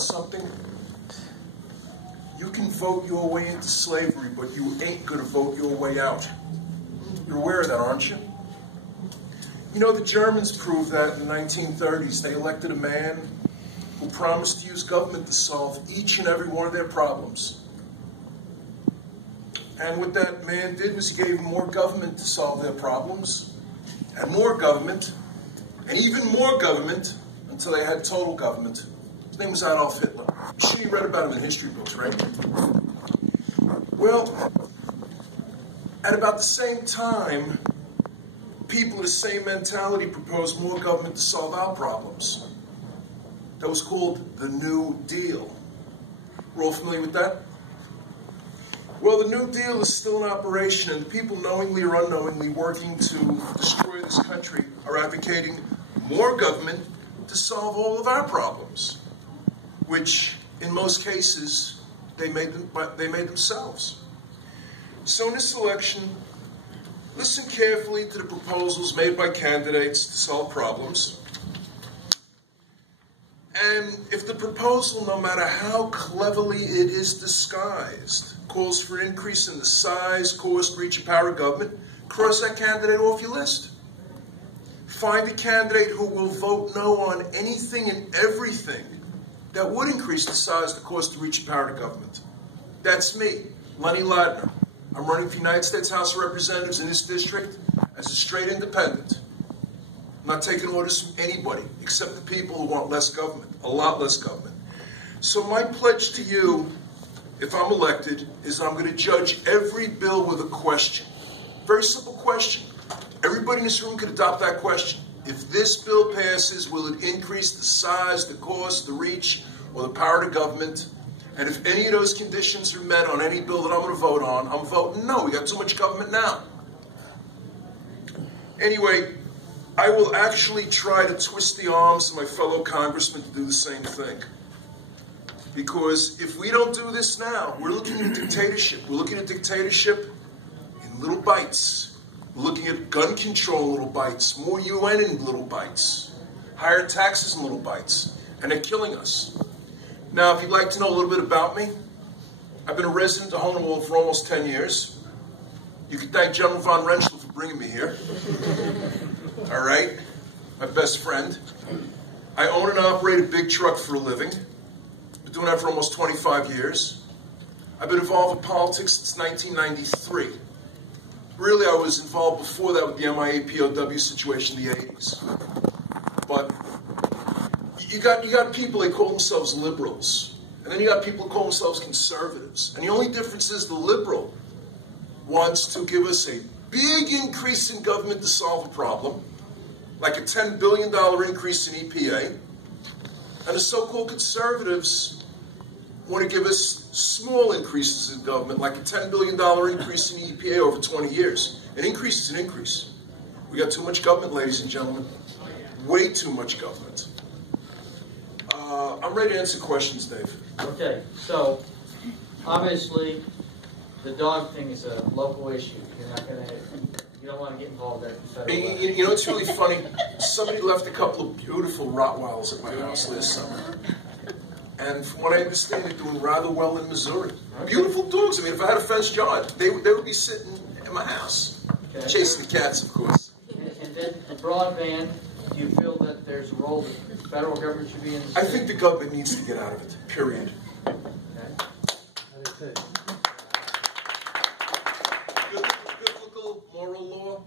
about something? You can vote your way into slavery, but you ain't gonna vote your way out. You're aware of that, aren't you? You know, the Germans proved that in the 1930s. They elected a man who promised to use government to solve each and every one of their problems. And what that man did was he gave them more government to solve their problems, and more government, and even more government, until they had total government. His name was Adolf Hitler. I'm sure you read about him in history books, right? Well, at about the same time, people with the same mentality proposed more government to solve our problems. That was called the New Deal. We're all familiar with that? Well, the New Deal is still in operation, and the people knowingly or unknowingly working to destroy this country are advocating more government to solve all of our problems, which in most cases they made themselves. So in this election, listen carefully to the proposals made by candidates to solve problems. And if the proposal, no matter how cleverly it is disguised, calls for an increase in the size, cost, reach, and power of government, cross that candidate off your list. Find a candidate who will vote no on anything and everything that would increase the size, the cost, the reach, and power of government. That's me, Lenny Ladner. I'm running for the United States House of Representatives in this district as a straight independent. I'm not taking orders from anybody except the people who want less government, a lot less government. So my pledge to you, if I'm elected, is I'm going to judge every bill with a question. Very simple question. Everybody in this room could adopt that question. If this bill passes, will it increase the size, the cost, the reach, or the power of government? And if any of those conditions are met on any bill that I'm going to vote on, I'm voting no. We got too much government now. Anyway, I will actually try to twist the arms of my fellow congressmen to do the same thing. Because if we don't do this now, we're looking at dictatorship. We're looking at dictatorship in little bites. We're looking at gun control in little bites, more UN in little bites, higher taxes in little bites, and they're killing us. Now, if you'd like to know a little bit about me, I've been a resident of Honeywell for almost 10 years. You can thank General von Rentschler for bringing me here. All right? My best friend. I own and operate a big truck for a living. Been doing that for almost 25 years. I've been involved in politics since 1993. Really, I was involved before that with the MIA POW situation in the 80s. But you got people, they call themselves liberals. And then you got people who call themselves conservatives. And the only difference is the liberal wants to give us a big increase in government to solve a problem, like a $10 billion increase in EPA. And the so-called conservatives want to give us small increases in government, like a $10 billion increase in EPA over 20 years. An increase is an increase. We got too much government, ladies and gentlemen. Way too much government. I'm ready to answer questions, Dave. Okay, so obviously the dog thing is a local issue. You're not going to, you don't want to get involved at the federal level. You know, it's really funny. Somebody left a couple of beautiful Rottweilers at my house last summer. And from what I understand, they're doing rather well in Missouri. Okay. Beautiful dogs. I mean, if I had a fenced yard, they would be sitting in my house. Okay. Chasing the cats, of course. And then the broadband, do you feel that there's a role that the federal government should be in? I think the government needs to get out of it, period. Okay. Biblical moral law.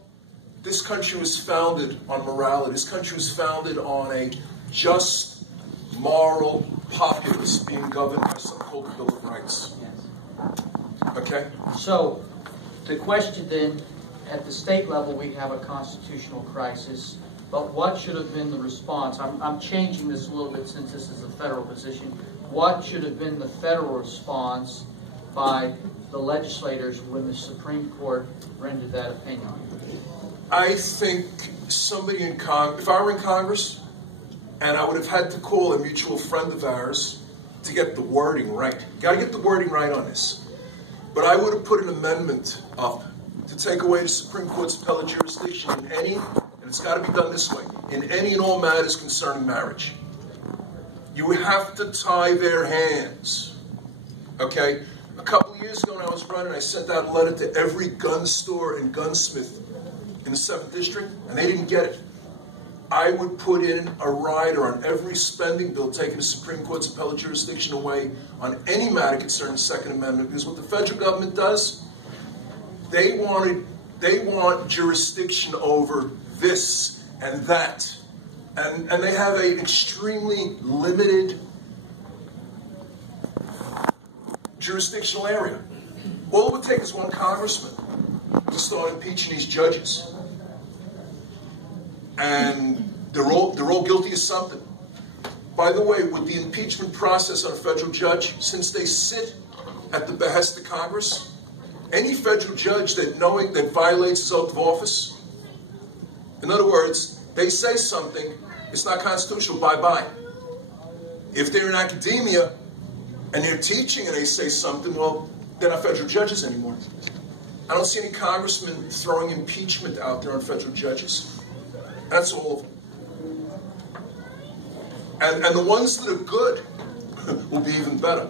This country was founded on morality. This country was founded on a just, moral populace being governed by something called the Bill of Rights. Yes. Okay? So, the question then, at the state level, we have a constitutional crisis, but what should have been the response? I'm changing this a little bit since this is a federal position. What should have been the federal response by the legislators when the Supreme Court rendered that opinion? I think somebody in Congress, if I were in Congress, and I would have had to call a mutual friend of ours to get the wording right. Got to get the wording right on this. But I would have put an amendment up to take away the Supreme Court's appellate jurisdiction in any, and it's got to be done this way, in any and all matters concerning marriage. You have to tie their hands. Okay? A couple of years ago when I was running, I sent out a letter to every gun store and gunsmith in the 7th District, and they didn't get it. I would put in a rider on every spending bill taking the Supreme Court's appellate jurisdiction away on any matter concerning the Second Amendment, because what the federal government does, they want jurisdiction over this and that. And they have an extremely limited jurisdictional area. All it would take is one congressman to start impeaching these judges. And they're all guilty of something. By the way, with the impeachment process on a federal judge, since they sit at the behest of Congress, any federal judge that violates his oath of office, in other words, they say something, it's not constitutional, bye-bye. If they're in academia and they're teaching and they say something, well, they're not federal judges anymore. I don't see any congressmen throwing impeachment out there on federal judges. That's all of them. And the ones that are good will be even better.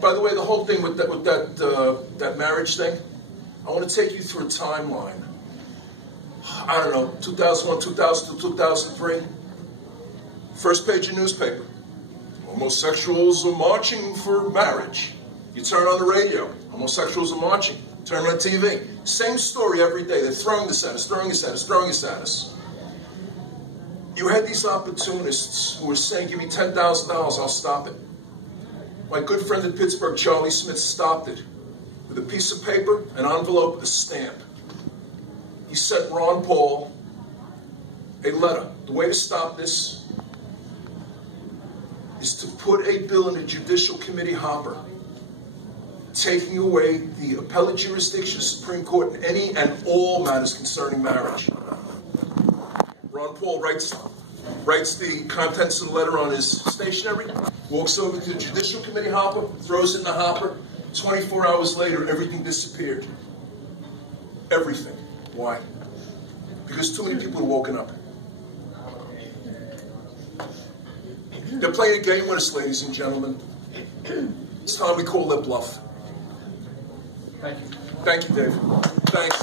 By the way, the whole thing with that marriage thing, I want to take you through a timeline. I don't know, 2001, 2002, 2003. First page of newspaper. Homosexuals are marching for marriage. You turn on the radio, homosexuals are marching. Turn on TV. Same story every day. They're throwing this at us, throwing this at us, throwing this at us. You had these opportunists who were saying, give me $10,000, I'll stop it. My good friend in Pittsburgh, Charlie Smith, stopped it with a piece of paper, an envelope, a stamp. He sent Ron Paul a letter. The way to stop this is to put a bill in the Judicial Committee hopper, taking away the appellate jurisdiction of the Supreme Court in any and all matters concerning marriage. Ron Paul writes the contents of the letter on his stationery, walks over to the Judicial Committee hopper, throws it in the hopper. 24 hours later, everything disappeared. Everything. Why? Because too many people are woken up. They're playing a game with us, ladies and gentlemen. It's time we call their bluff. Thank you. Thank you, Dave. Thanks.